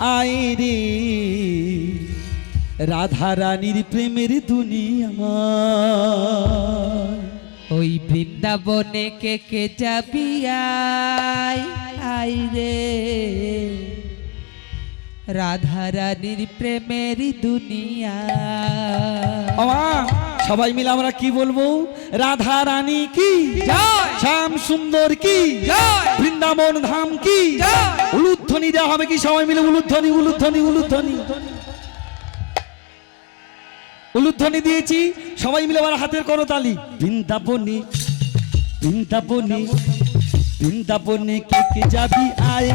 আয় রে রাধা রানীর প্রেমের দুনিয়া। ওই বৃন্দাবনে কে কে যাবি আয় আয় রে রাধা রানীর প্রেমের দুনিয়া। সবাই মিলে আমরা কি বলবো? রাধা রানী কি জয়, শ্যাম সুন্দর কি জয়, বৃন্দাবন ধাম কি জয়। উলুধ্বনি দেওয়া হবে কি? সবাই মিলে উলুধ্বনি উলুধ্বনি উলুধ্বনি উলুধ্বনি দিয়েছি, সবাই মিলে আবার হাতের করতালি। বৃন্দাবনে বৃন্দাবনে বৃন্দাবনে কে কে যাবি আয়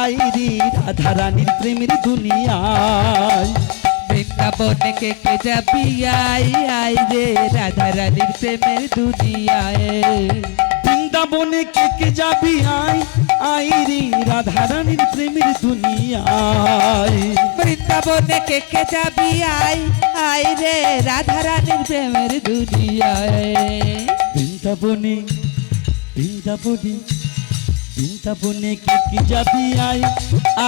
আয় রে রাধা রানীর প্রেমের দুনিয়ায়। বৃন্দাবনে কে কে যাবি আয় আয় রে রাধা রানীর প্রেমের দুনিয়ায়। বৃন্দাবনে কে কে যাবি আয় আয় রে রাধা রানীর প্রেমের দুনিয়ায়। বৃন্দাবনে কে কে যাবি আয় আয় রে রাধা রানীর প্রেমের দুনিয়ায়। বৃন্দাবনে বৃন্দাবনে বৃন্দাবনে কে কে যাবি আয়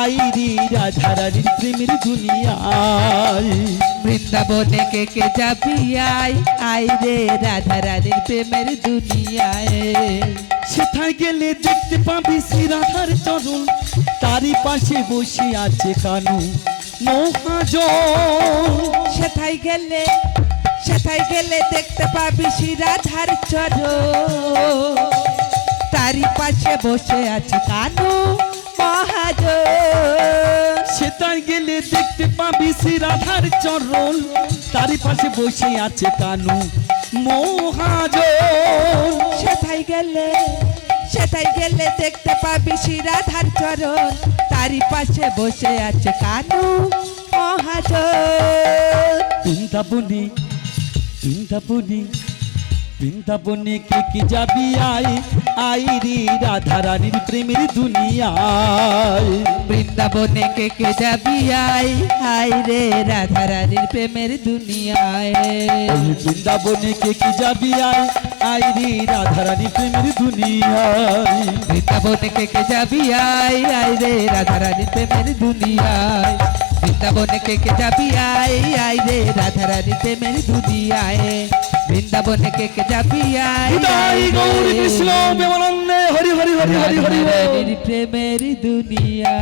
আয় রে রাধা রানীর প্রেমের দুনিয়ায়। বৃন্দাবনে কে কে যাবি আয় আয় রে রাধা রানীর প্রেমের দুনিয়ায়। সেথায় গেলে দেখতে পাবি শ্রী রাধার চরণ, তারই পাশে বসে আছে কানু মহাজন। সেথায় গেলে দেখতে পাবি শ্রী রাধার চরণ, তারই পাশে বসে আছে কানু মহাজন। সেথায় গেলে দেখতে পাবি শ্রী রাধার চরণ, তারই পাশে বসে আছে কানু মহাজন। সেথায় গেলে দেখতে পাবি শ্রী রাধার চরণ, তারই পাশে বসে আছে কানু মহাজন। বৃন্দাবনে বৃন্দাবনে বৃন্দাবনে কে কে যাবি আয় আয় রে রাধা রানীর প্রেমের দুনিয়ায়। বৃন্দাবনে কে কে যাবি আয় আয় রে রাধা রানীর প্রেমের দুনিয়ায়। বৃন্দাবনে কে কে যাবি আয় আয় রে রাধা রানীর প্রেমের দুনিয়ায়। বৃন্দাবনে কে কে যাবি আয় আয় রে রাধা রানীর প্রেমের দুনিয়ায়। বৃন্দাবনে কে কে যাবি আয় আয় রে রাধা রানীর প্রেমের দুনিয়ায়। বৃন্দাবনে কে কে যাবি আয় হরি গৌর কৃষ্ণ প্রেমানন্দে হরি হরি হরি হরি হরি প্রেমের দুনিয়া।